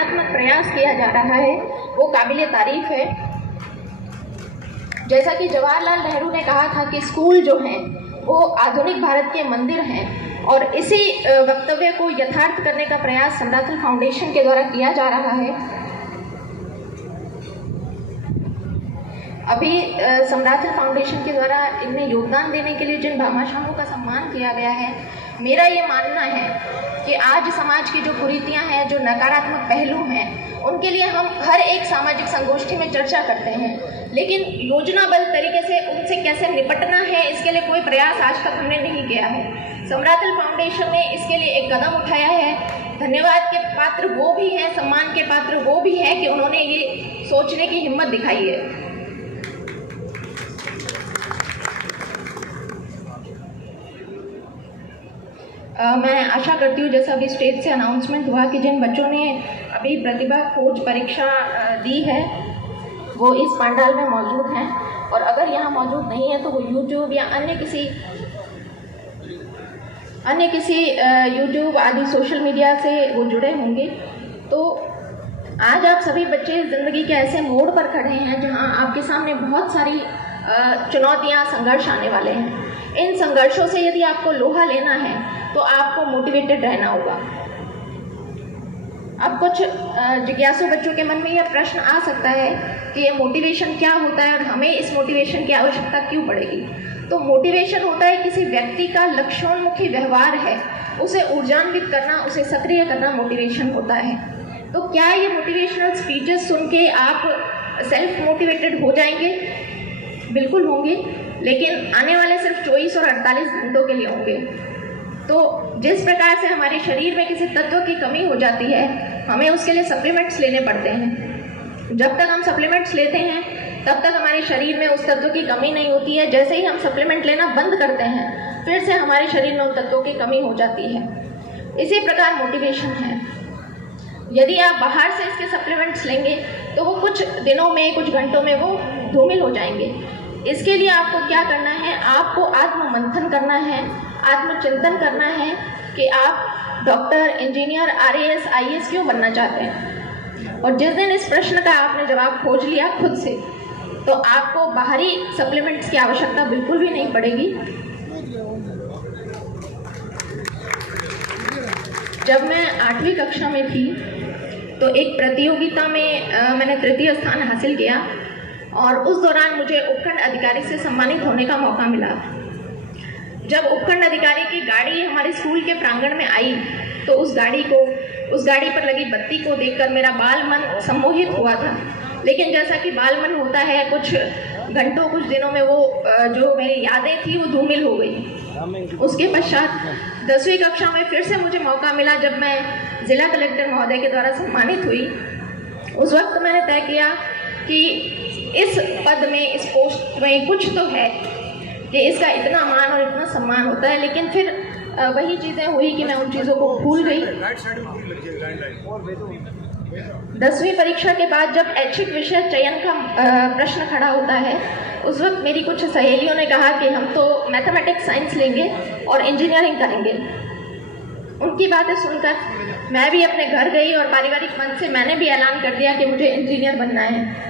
सकारात्मक प्रयास किया जा रहा है वो काबिले तारीफ है। जैसा कि जवाहरलाल नेहरू ने कहा था कि स्कूल जो हैं वो आधुनिक भारत के मंदिर हैं, और इसी वक्तव्य को यथार्थ करने का प्रयास समराथल फाउंडेशन के द्वारा किया जा रहा है। अभी समराथल फाउंडेशन के द्वारा इनमें योगदान देने के लिए जिन भामाशाहों का सम्मान किया गया है, मेरा ये मानना है कि आज समाज की जो कुरीतियां हैं, जो नकारात्मक पहलू हैं, उनके लिए हम हर एक सामाजिक संगोष्ठी में चर्चा करते हैं, लेकिन योजनाबद्ध तरीके से उनसे कैसे निपटना है इसके लिए कोई प्रयास आज तक हमने नहीं किया है। समराथल फाउंडेशन ने इसके लिए एक कदम उठाया है। धन्यवाद के पात्र वो भी हैं, सम्मान के पात्र वो भी हैं कि उन्होंने ये सोचने की हिम्मत दिखाई है। मैं आशा करती हूँ, जैसा अभी स्टेज से अनाउंसमेंट हुआ, कि जिन बच्चों ने अभी प्रतिभा खोज परीक्षा दी है वो इस पंडाल में मौजूद हैं, और अगर यहाँ मौजूद नहीं है तो वो यूट्यूब या अन्य किसी यूट्यूब आदि सोशल मीडिया से वो जुड़े होंगे। तो आज आप सभी बच्चे ज़िंदगी के ऐसे मोड़ पर खड़े हैं जहाँ आपके सामने बहुत सारी चुनौतियाँ, संघर्ष आने वाले हैं। इन संघर्षों से यदि आपको लोहा लेना है तो आपको मोटिवेटेड रहना होगा। अब कुछ जिज्ञासु बच्चों के मन में यह प्रश्न आ सकता है कि ये मोटिवेशन क्या होता है और हमें इस मोटिवेशन की आवश्यकता क्यों पड़ेगी। तो मोटिवेशन होता है किसी व्यक्ति का लक्ष्योन्मुखी व्यवहार है, उसे ऊर्जान्वित करना, उसे सक्रिय करना मोटिवेशन होता है। तो क्या ये मोटिवेशनल स्पीचेस सुन के आप सेल्फ मोटिवेटेड हो जाएंगे? बिल्कुल होंगे, लेकिन आने वाले सिर्फ 24 और 48 घंटों के लिए होंगे। तो जिस प्रकार से हमारे शरीर में किसी तत्व की कमी हो जाती है, हमें उसके लिए सप्लीमेंट्स लेने पड़ते हैं। जब तक हम सप्लीमेंट्स लेते हैं तब तक हमारे शरीर में उस तत्व की कमी नहीं होती है। जैसे ही हम सप्लीमेंट लेना बंद करते हैं, फिर से हमारे शरीर में उन तत्वों की कमी हो जाती है। इसी प्रकार मोटिवेशन है। यदि आप बाहर से इसके सप्लीमेंट्स लेंगे तो वो कुछ दिनों में, कुछ घंटों में वो धूमिल हो जाएंगे। इसके लिए आपको क्या करना है? आपको आत्ममंथन करना है, आत्मचिंतन करना है कि आप डॉक्टर, इंजीनियर, RAS, IAS क्यों बनना चाहते हैं। और जिस दिन इस प्रश्न का आपने जवाब खोज लिया खुद से, तो आपको बाहरी सप्लीमेंट्स की आवश्यकता बिल्कुल भी नहीं पड़ेगी। जब मैं 8वीं कक्षा में थी तो एक प्रतियोगिता में मैंने 3य स्थान हासिल किया, और उस दौरान मुझे उपखंड अधिकारी से सम्मानित होने का मौका मिला। जब उपखंड अधिकारी की गाड़ी हमारे स्कूल के प्रांगण में आई तो उस गाड़ी पर लगी बत्ती को देखकर मेरा बाल मन सम्मोहित हुआ था। लेकिन जैसा कि बाल मन होता है, कुछ घंटों, कुछ दिनों में वो जो मेरी यादें थी वो धूमिल हो गई। उसके पश्चात 10वीं कक्षा में फिर से मुझे मौका मिला, जब मैं जिला कलेक्टर महोदय के द्वारा सम्मानित हुई। उस वक्त मैंने तय किया कि इस पद में, इस पोस्ट में कुछ तो है कि इसका इतना मान और इतना सम्मान होता है। लेकिन फिर वही चीज़ें हुई कि मैं उन चीज़ों को भूल गई। 10वीं परीक्षा के बाद जब ऐच्छिक विषय चयन का प्रश्न खड़ा होता है, उस वक्त मेरी कुछ सहेलियों ने कहा कि हम तो मैथमेटिक्स, साइंस लेंगे और इंजीनियरिंग करेंगे। उनकी बातें सुनकर मैं भी अपने घर गई और पारिवारिक मंच से मैंने भी ऐलान कर दिया कि मुझे इंजीनियर बनना है।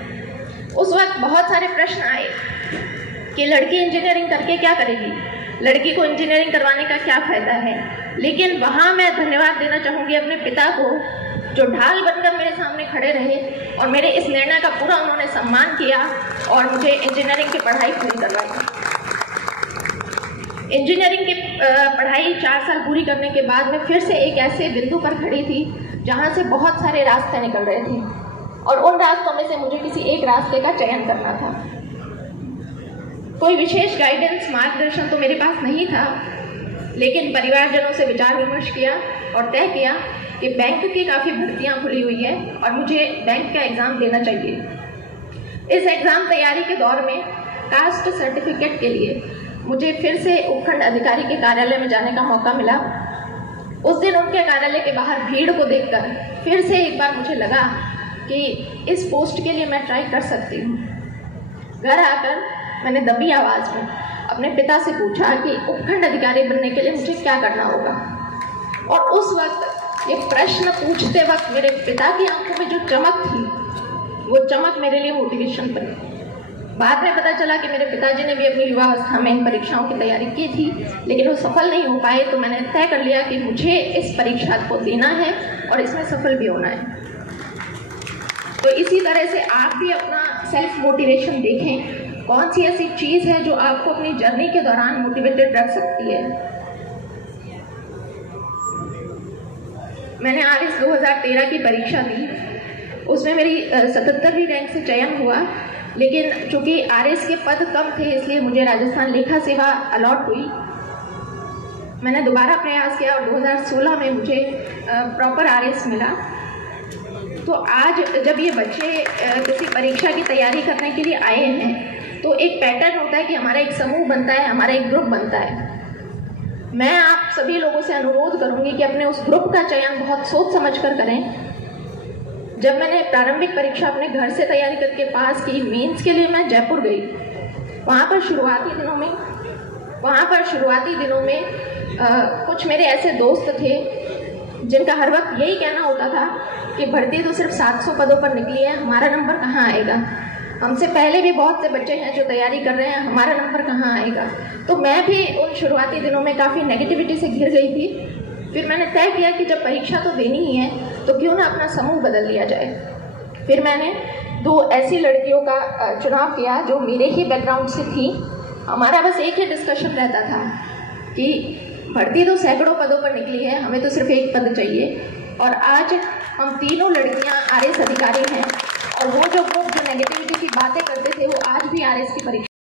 उस वक्त बहुत सारे प्रश्न आए कि लड़की इंजीनियरिंग करके क्या करेगी, लड़की को इंजीनियरिंग करवाने का क्या फ़ायदा है। लेकिन वहाँ मैं धन्यवाद देना चाहूँगी अपने पिता को, जो ढाल बनकर मेरे सामने खड़े रहे और मेरे इस निर्णय का पूरा उन्होंने सम्मान किया और मुझे इंजीनियरिंग की पढ़ाई पूरी करवाई। इंजीनियरिंग की पढ़ाई 4 साल पूरी करने के बाद मैं फिर से एक ऐसे बिंदु पर खड़ी थी जहाँ से बहुत सारे रास्ते निकल रहे थे, और उन रास्तों में से मुझे किसी एक रास्ते का चयन करना था। कोई विशेष गाइडेंस, मार्गदर्शन तो मेरे पास नहीं था, लेकिन परिवारजनों से विचार विमर्श किया और तय किया कि बैंक की काफ़ी भर्तियां खुली हुई है और मुझे बैंक का एग्ज़ाम देना चाहिए। इस एग्ज़ाम तैयारी के दौर में कास्ट सर्टिफिकेट के लिए मुझे फिर से उपखंड अधिकारी के कार्यालय में जाने का मौका मिला। उस दिन उनके कार्यालय के बाहर भीड़ को देखकर फिर से एक बार मुझे लगा कि इस पोस्ट के लिए मैं ट्राई कर सकती हूँ। घर आकर मैंने दबी आवाज़ में अपने पिता से पूछा कि उपखंड अधिकारी बनने के लिए मुझे क्या करना होगा। और उस वक्त ये प्रश्न पूछते वक्त मेरे पिता की आंखों में जो चमक थी, वो चमक मेरे लिए मोटिवेशन बनी। बाद में पता चला कि मेरे पिताजी ने भी अपनी युवावस्था में इन परीक्षाओं की तैयारी की थी, लेकिन वो सफल नहीं हो पाए। तो मैंने तय कर लिया कि मुझे इस परीक्षा को देना है और इसमें सफल भी होना है। तो इसी तरह से आप भी अपना सेल्फ मोटिवेशन देखें, कौन सी ऐसी चीज़ है जो आपको अपनी जर्नी के दौरान मोटिवेटेड रख सकती है। मैंने आरएस 2013 की परीक्षा दी, उसमें मेरी 77वीं रैंक से चयन हुआ, लेकिन चूंकि आरएस के पद कम थे इसलिए मुझे राजस्थान लेखा सेवा अलॉट हुई। मैंने दोबारा प्रयास किया और 2016 में मुझे प्रॉपर आरएस मिला। तो आज जब ये बच्चे किसी परीक्षा की तैयारी करने के लिए आए हैं तो एक पैटर्न होता है कि हमारा एक समूह बनता है, हमारा एक ग्रुप बनता है। मैं आप सभी लोगों से अनुरोध करूंगी कि अपने उस ग्रुप का चयन बहुत सोच समझ कर करें। जब मैंने प्रारंभिक परीक्षा अपने घर से तैयारी करके पास की, मेंस के लिए मैं जयपुर गई। वहाँ पर शुरुआती दिनों में कुछ मेरे ऐसे दोस्त थे जिनका हर वक्त यही कहना होता था कि भर्ती तो सिर्फ 700 पदों पर निकली है, हमारा नंबर कहाँ आएगा। हमसे पहले भी बहुत से बच्चे हैं जो तैयारी कर रहे हैं, हमारा नंबर कहाँ आएगा। तो मैं भी उन शुरुआती दिनों में काफ़ी नेगेटिविटी से घिर गई थी। फिर मैंने तय किया कि जब परीक्षा तो देनी ही है तो क्यों ना अपना समूह बदल लिया जाए। फिर मैंने 2 ऐसी लड़कियों का चुनाव किया जो मेरे ही बैकग्राउंड से थी। हमारा बस एक ही डिस्कशन रहता था कि भर्ती तो सैकड़ों पदों पर निकली है, हमें तो सिर्फ एक पद चाहिए। और आज हम तीनों लड़कियां आरएस अधिकारी हैं और वो जो ग्रुप जो नेगेटिविटी की बातें करते थे वो आज भी आरएस की परीक्षा